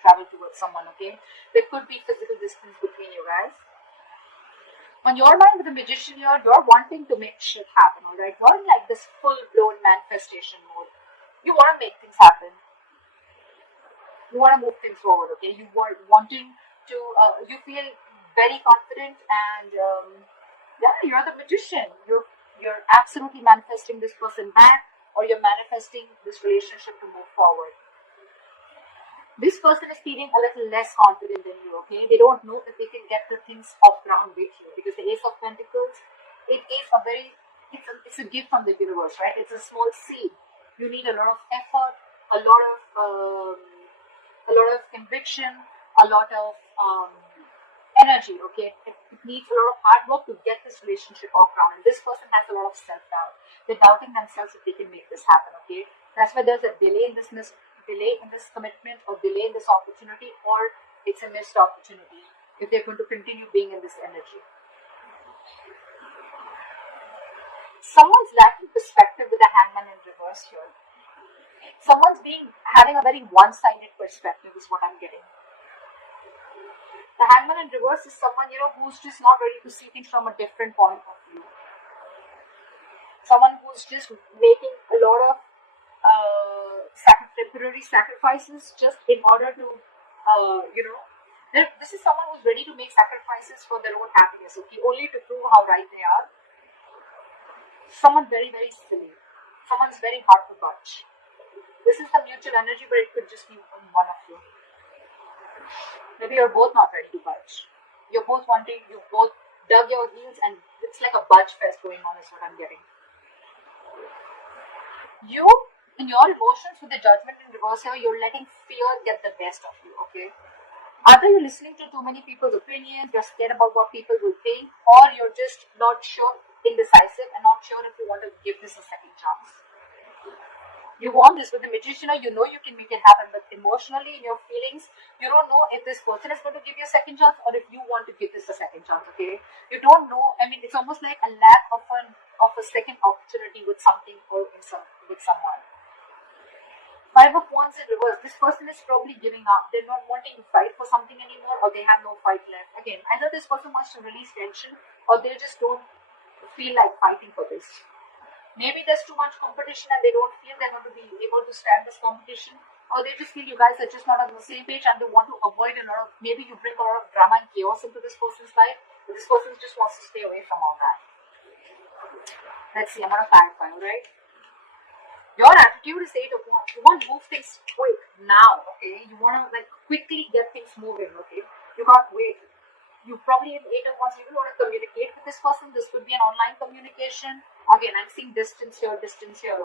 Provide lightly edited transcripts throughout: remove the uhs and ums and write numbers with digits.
travel towards someone, okay? There could be physical distance between you guys. On your mind with the Magician here, you're wanting to make shit happen, alright? You're in like this full-blown manifestation mode. You want to make things happen. You want to move things forward, okay? You are wanting to, you feel very confident, and yeah, you're the Magician. You're absolutely manifesting this person back, or you're manifesting this relationship to move forward. This person is feeling a little less confident than you, okay? They don't know if they can get the things off ground with you, because the Ace of Pentacles, it's a gift from the universe, right? It's a small seed. You need a lot of effort, a lot of conviction, a lot of energy, okay? It needs a lot of hard work to get this relationship off ground. And this person has a lot of self-doubt. They're doubting themselves if they can make this happen, okay? That's why there's a delay in this commitment, or delay in this opportunity, or it's a missed opportunity if they're going to continue being in this energy. Someone's lacking perspective with the Hangman in reverse here. Someone's having a very one-sided perspective is what I'm getting. The Hangman in reverse is someone, who's just not ready to see things from a different point of view. Someone who's just making a lot of temporary sacrifices just in order to, this is someone who's ready to make sacrifices for their own happiness, okay, only to prove how right they are. Someone very, very silly. Someone's very hard to budge. This is the mutual energy, but it could just be one of you. Maybe you're both not ready to budge. You both dug your heels, and it's like a budge fest going on is what I'm getting. You, in your emotions with the Judgment in reverse here, you're letting fear get the best of you, okay? Either you're listening to too many people's opinions, you're scared about what people will think, or you're just not sure, indecisive, and not sure if you want to give this a second chance. You want this with the Magician, you know you can make it happen, but emotionally, in your feelings, you don't know if this person is going to give you a second chance, or if you want to give this a second chance, okay? You don't know. I mean, it's almost like a lack of a second opportunity with something, or with someone. Five of Wands in reverse. This person is probably giving up. They're not wanting to fight for something anymore, or they have no fight left. Again, either this person wants to release tension, or they just don't feel like fighting for this. Maybe there's too much competition and they don't feel they're going to be able to stand this competition, or they just feel you guys are just not on the same page and they want to avoid maybe you bring a lot of drama and chaos into this person's life, but this person just wants to stay away from all that. Let's see, I'm going to clarify, alright? Your attitude is 8 of Wands. You want to move things quick now, okay? You want to quickly get things moving, okay? You can't wait. You probably have 8 of Wands. You want to communicate with this person. This could be an online communication. Again, I'm seeing distance here,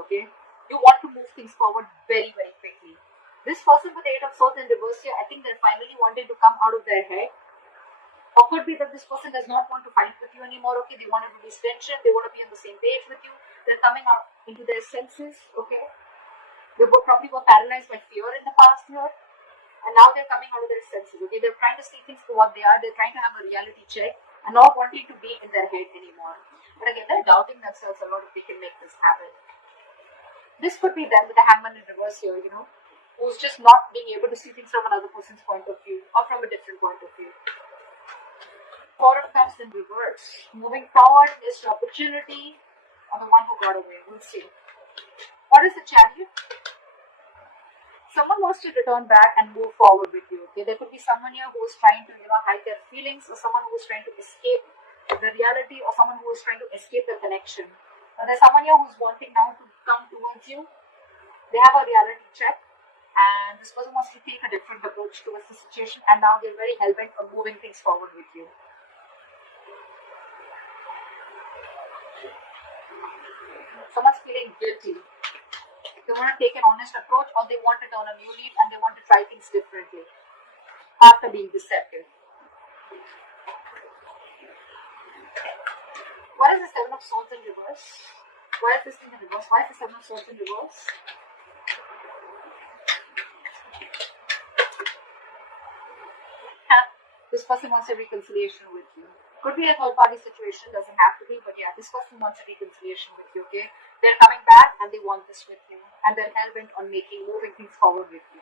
okay? You want to move things forward very, very quickly. This person with 8 of Swords in reverse here, I think they're finally wanting to come out of their head. Or could be that this person does not want to fight with you anymore, okay? They want to release tension. They want to be on the same page with you. They're coming out into their senses, okay? They probably were paralyzed by fear in the past year. And now they're coming out of their senses, okay? They're trying to see things for what they are. They're trying to have a reality check and not wanting to be in their head anymore. But again, they're doubting themselves a lot if they can make this happen. This could be them with the Hangman in reverse here, who's just not being able to see things from another person's point of view or from a different point of view. 4 of Cups in reverse. Moving forward is the opportunity or the one who got away. We'll see. What is the Chariot? Someone wants to return back and move forward with you, okay? There could be someone here who's trying to, hide their feelings, or someone who's trying to escape the reality, or someone who is trying to escape the connection. But there's someone here who's wanting now to come towards you. They have a reality check, and this person wants to take a different approach towards the situation, and now they're very hell-bent on moving things forward with you. Someone's feeling guilty. They want to take an honest approach, or they want to turn a new leaf and they want to try things differently after being deceptive. What is the 7 of Swords in reverse? Why is this thing in reverse? Why is the 7 of Swords in reverse? This person wants a reconciliation with you. Could be a third party situation, doesn't have to be, but yeah, this person wants a reconciliation with you, okay? They're coming back and they want this with you, and they're hell-bent on moving things forward with you.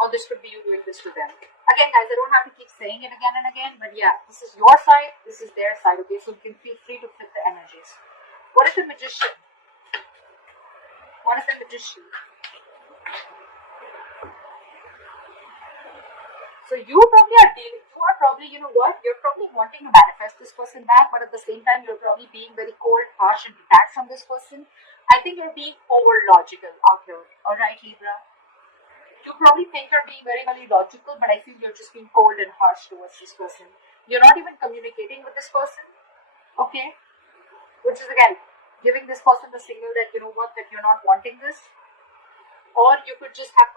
or this could be you doing this to them. Again, guys, I don't have to keep saying it again and again, but yeah, this is your side, this is their side, okay? So you can feel free to flip the energies. What is the Magician? What is the Magician? So you probably are dealing, you are probably, you know what, you're probably wanting to manifest this person back, but at the same time, you're probably being very cold, harsh, and detached from this person. I think you're being over logical out here, alright, Libra? You probably think you're being very, very logical, but I feel you're just being cold and harsh towards this person. You're not even communicating with this person, okay? Which is again, giving this person the signal that, you know what, that you're not wanting this. Or you could just have,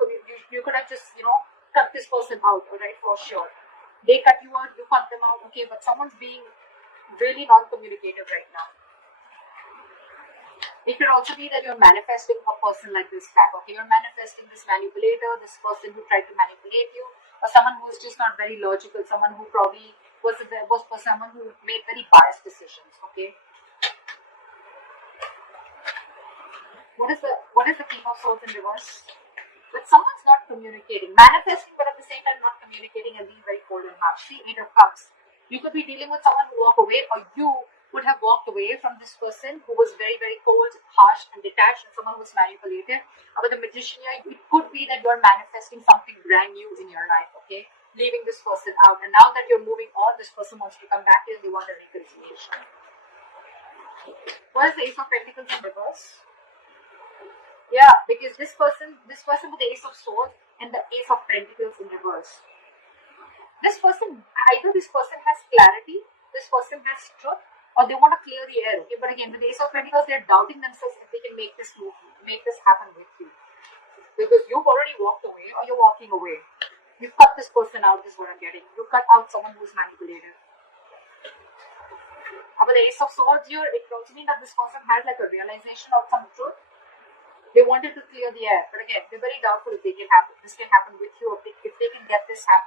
you could have just, you know, cut this person out, alright, for sure. They cut you out, you cut them out, okay, but someone's being really non-communicative right now. It could also be that you're manifesting a person like this back, okay? You're manifesting this manipulator, this person who tried to manipulate you, or someone who's just not very logical, someone who probably was someone who made very biased decisions, okay? What is the King of Swords in reverse? But someone's not communicating, manifesting, but at the same time not communicating and being very cold and harsh. See, 8 of Cups. You could be dealing with someone who walked away, or you would have walked away from this person who was very, very cold, harsh, and detached, and someone who was manipulative. But the Magician here, it could be that you're manifesting something brand new in your life, okay? Leaving this person out. And now that you're moving on, this person wants to come back to you and they want a reconciliation. What is the Ace of Pentacles in reverse? Yeah, because this person with the Ace of Swords and the Ace of Pentacles in reverse. Either this person has clarity, this person has truth, or they want to clear the air, okay? But again, with the Ace of Pentacles, they're doubting themselves if they can make this move, make this happen with you. Because you've already walked away, or you're walking away. You cut this person out, is what I'm getting. You cut out someone who's manipulative. But the Ace of Swords here, it can also mean that this person has like a realization of some truth. They wanted to clear the air, but again, they're very doubtful if this can happen with you, or if they can get this up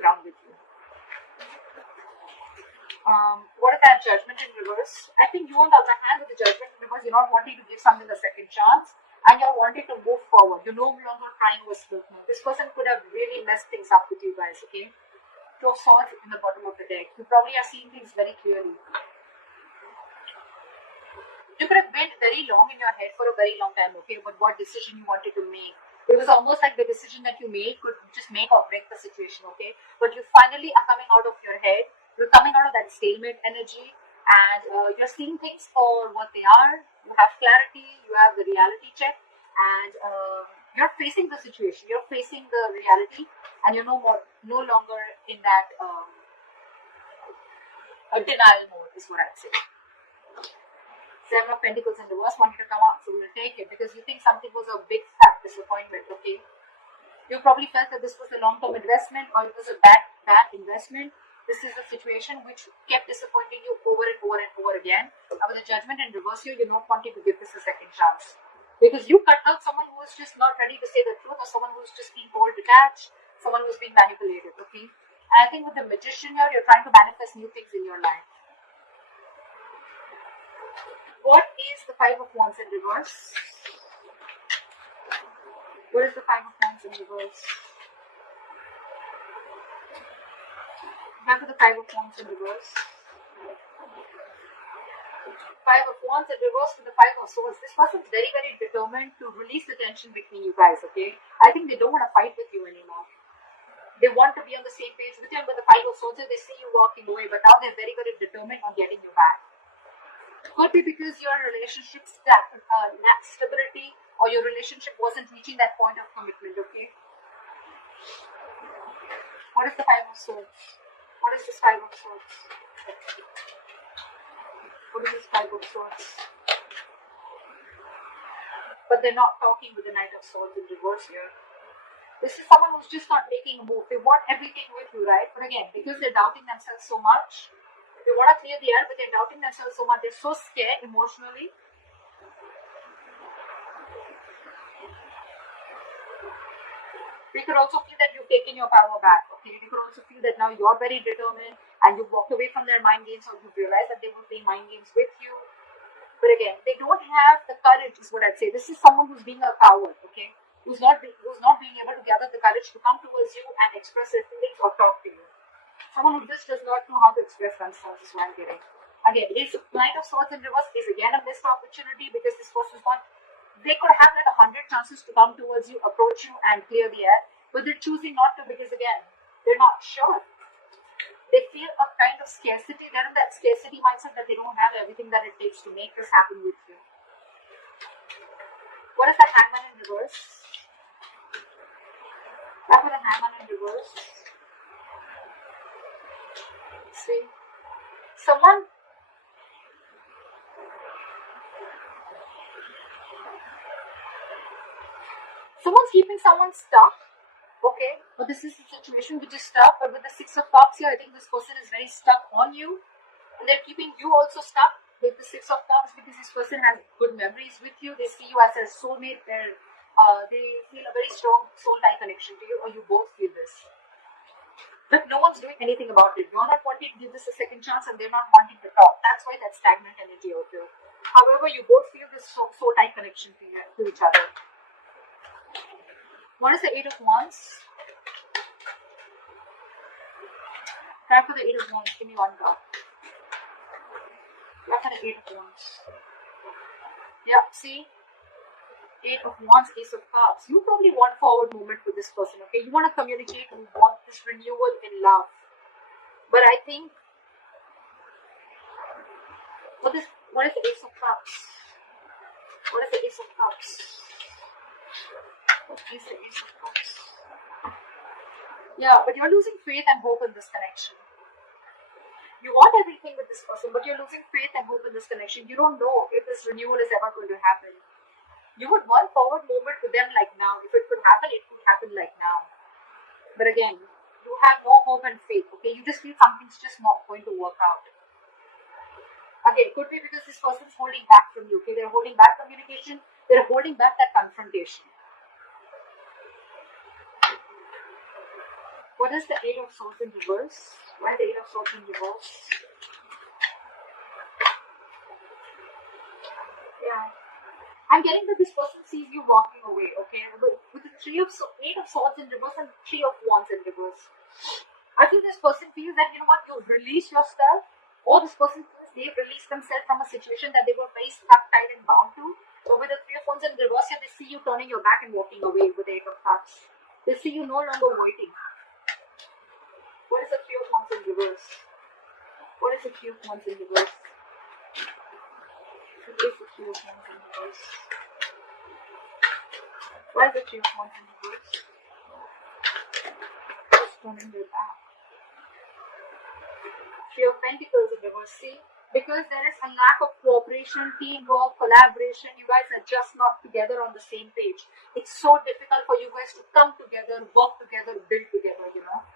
ground with you. What is that Judgment in reverse? I think you, on the other hand, with the Judgment in reverse, you're not wanting to give something a second chance, and you're wanting to move forward. You're no longer trying with split now. This person could have really messed things up with you guys, okay? 2 of Swords in the bottom of the deck. You probably are seeing things very clearly. You could have been very long in your head for a very long time, okay, but what decision you wanted to make. It was almost like the decision that you made could just make or break the situation, okay? But you finally are coming out of your head. You're coming out of that stalemate energy, and you're seeing things for what they are. You have clarity, you have the reality check, and you're facing the situation. You're facing the reality, and you're no longer in that denial mode, is what I'd say. 7 of Pentacles in reverse wanted to come out, so we'll take it because you think something was a big fat disappointment, okay? You probably felt that this was a long-term investment, or it was a bad investment. This is a situation which kept disappointing you over and over and over again. With the Judgment in reverse here, you're not wanting to give this a second chance. Because you cut out someone who is just not ready to say the truth, or someone who's just being cold detached, someone who's being manipulated, okay? And I think with the Magician here, you're trying to manifest new things in your life. What is the 5 of Wands in reverse? What is the 5 of Wands in reverse? Back to the 5 of Wands in reverse. 5 of Wands in reverse to the 5 of Swords. This person's very, very determined to release the tension between you guys, okay? I think they don't want to fight with you anymore. They want to be on the same page with you, and with the 5 of Swords, they see you walking away, but now they're very, very determined on getting you back. Could be because your relationship lacked stability, or your relationship wasn't reaching that point of commitment, okay? What is the 5 of Swords? What is this 5 of Swords? What is this 5 of Swords? But they're not talking with the Knight of Swords in reverse here. This is someone who's just not making a move. They want everything with you, right? But again, because they're doubting themselves so much, they want to clear the air, but they're doubting themselves so much. They're so scared emotionally. They could also feel that you've taken your power back. Okay, they could also feel that now you're very determined and you've walked away from their mind games, or you've realized that they were playing mind games with you. But again, they don't have the courage, is what I'd say. This is someone who's being a coward, okay? who's not being able to gather the courage to come towards you and express their feelings or talk to you. Someone who just does not know how to express themselves is what I'm getting. Again, this Knight of Swords in reverse is again a missed opportunity because this person is not. They could have like 100 chances to come towards you, approach you, and clear the air, but they're choosing not to because again, they're not sure. They feel a kind of scarcity. They're in that scarcity mindset that they don't have everything that it takes to make this happen with you. What is the Hangman in reverse? What is the Hangman in reverse? See, someone's keeping someone stuck, okay, but this is a situation which is stuck. But with the Six of Cups here, I think this person is very stuck on you, and they're keeping you also stuck with the Six of Cups because this person has good memories with you. They see you as a soulmate. They feel a very strong soul tie connection to you, or you both feel this. But no one's doing anything about it. You're not wanting to give this a second chance, and they're not wanting to talk. That's why that stagnant energy out there. However, you both feel this soul tie connection to each other. What is the Eight of Wands? Try for the Eight of Wands. Give me one card. Try for the Eight of Wands. Yeah, see? Eight of Wands, Ace of Cups. You probably want forward movement with this person, okay? You want to communicate, you want this renewal in love. But I think, what is the Ace of Cups? What is the Ace of Cups? What is the Ace of Cups? Yeah, but you're losing faith and hope in this connection. You want everything with this person, but you're losing faith and hope in this connection. You don't know if this renewal is ever going to happen. You would want forward movement with them like now. If it could happen, it could happen like now. But again, you have no hope and faith, okay? You just feel something's just not going to work out. Again, it could be because this person's holding back from you, okay? They're holding back communication. They're holding back that confrontation. What is the Eight of Swords in reverse? Why is the Eight of Swords in reverse? Yeah. I'm getting that this person sees you walking away, okay? With the Eight of Swords in reverse and Three of Wands in reverse. I feel this person feels that, you know what, you've released yourself, or this person feels they've released themselves from a situation that they were very stuck, tied, and bound to. So with the Three of Wands in reverse here, they see you turning your back and walking away with the Eight of Cups. They see you no longer waiting. What is the Three of Wands in reverse? What is the Three of Wands in reverse? What is the Three of Wands in reverse? Why is the Three of Wands in reverse? Just turning their back. Three of Pentacles in reverse. See? Because there is a lack of cooperation, teamwork, collaboration. You guys are just not together on the same page. It's so difficult for you guys to come together, work together, build together, you know.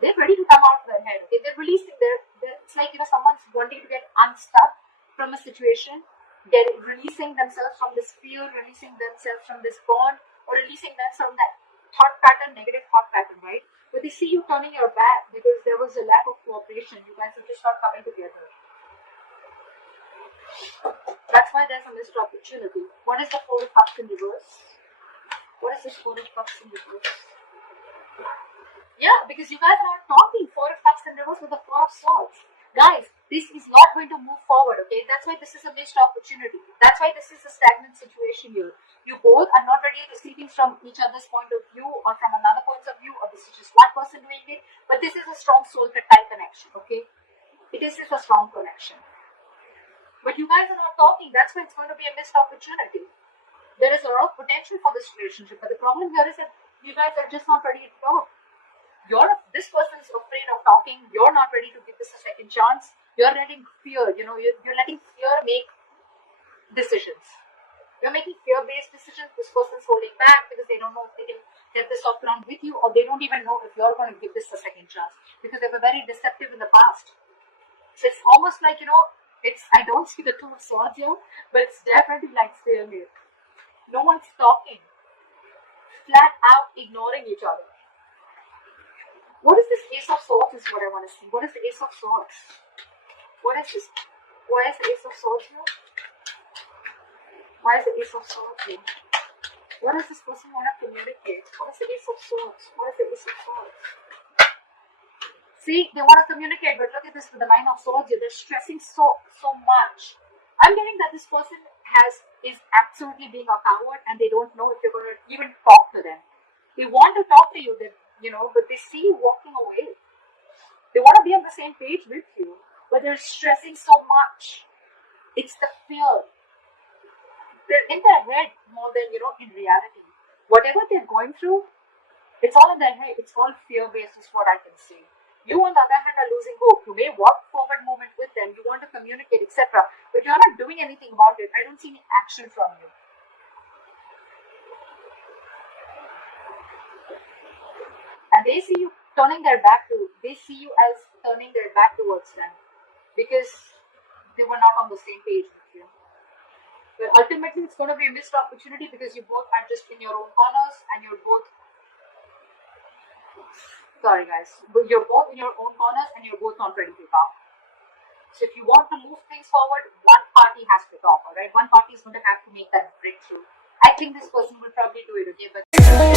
They're ready to come out of their head. Okay? They're releasing it's like, you know, someone's wanting to get unstuck from a situation, releasing themselves from this fear, releasing themselves from this bond, or releasing themselves from that thought pattern, negative thought pattern, right? But they see you turning your back because there was a lack of cooperation. You guys are just not coming together. That's why there's a missed opportunity. What is the Four of Cups in reverse? What is this Four of Cups in reverse? Yeah, because you guys are talking Four of Cups in reverse with the Four of Swords. Guys, this is not going to move forward, okay? That's why this is a missed opportunity. That's why this is a stagnant situation here. You both are not ready to see things from each other's point of view or from another point of view, or this is just one person doing it. But this is a strong soul tie connection, okay? It is a strong connection. But you guys are not talking. That's why it's going to be a missed opportunity. There is a lot of potential for this relationship, but the problem here is that you guys are just not ready to talk. This person is afraid of talking. You're not ready to give this a second chance. You're letting fear, you know, you're letting fear make decisions. You're making fear-based decisions. This person's holding back because they don't know if they can get this off ground with you, or they don't even know if you're going to give this a second chance because they were very deceptive in the past. So it's almost like, you know, I don't see the Two of Swords here, but it's definitely like stalemate. No one's talking. Flat out ignoring each other. What is this Ace of Swords is what I want to see. What is the Ace of Swords? What is this? Why is the Ace of Swords here? Why is the Ace of Swords here? What does this person want to communicate? What is the Ace of Swords? What is the Ace of Swords? See, they want to communicate, but look at this with the Nine of Swords here. They're stressing so much. I'm getting that this person is absolutely being a coward, and they don't know if you're going to even talk to them. They want to talk to you, but they see you walking away. They want to be on the same page with you, but they're stressing so much. It's the fear. They're in their head more than, in reality. Whatever they're going through, it's all in their head. It's all fear-based is what I can say. You, on the other hand, are losing hope. You may walk forward movement with them. You want to communicate, etc. But you're not doing anything about it. I don't see any action from you. And they see you they see you as turning their back towards them because they were not on the same page with you. But ultimately, it's going to be a missed opportunity because you both are just in your own corners and you're both. Sorry, guys. But you're both in your own corners and you're both not ready to talk. So if you want to move things forward, one party has to talk, alright? One party is going to have to make that breakthrough. I think this person will probably do it, okay? But